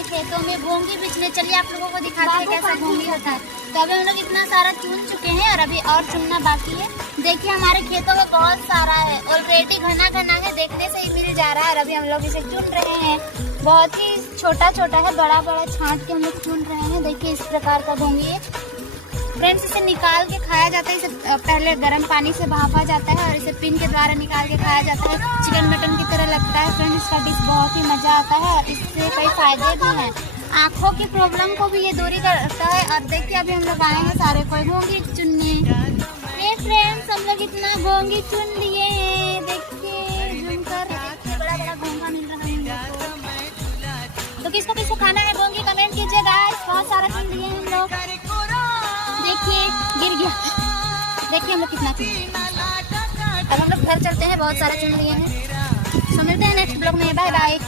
अपने खेतों में घोंगी बिछने। चलिए आप लोगों को दिखाते हैं कैसा घोंगी होता है। तो अभी हम लोग इतना सारा चुन चुके हैं और अभी और चुनना बाकी है। देखिए हमारे खेतों में बहुत सारा है, ऑलरेडी घना घना है, देखने से ही मिल जा रहा है। और अभी हम लोग इसे चुन रहे हैं। बहुत ही छोटा छोटा है, बड़ा बड़ा छांट के हम लोग चुन रहे हैं। देखिए इस प्रकार का घोंगी है फ्रेंड्स। इसे निकाल के खाया जाता है। इसे पहले गर्म पानी से भापा जाता है और इसे पिन के द्वारा निकाल के खाया जाता है। चिकन मटन की तरह लगता है फ्रेंड्स। इसका डिश बहुत ही मजा आता है और इससे कई फायदे भी हैं। आँखों की प्रॉब्लम को भी ये दूरी करता है। और देखिए अभी हम लोग आए हैं सारे कोई घोंगी चुनने। ये फ्रेंड्स हम लोग इतना घोंगी चुन लिए हैं। देखिए झूम कर बड़ा बड़ा घोंगा मिल रहा है हम लोग को। तो किसको किसको खाना है घोंगी कमेंट कीजिए गाइस। बहुत सारा चुन लिए हैं हम लोग। देखिए गिर गया। देखिए हम लोग कितना चुन। अब हम लोग घर चलते हैं, बहुत सारा चुन लिए हैं। तो मिलते हैं नेक्स्ट ब्लॉग में। Bye bye.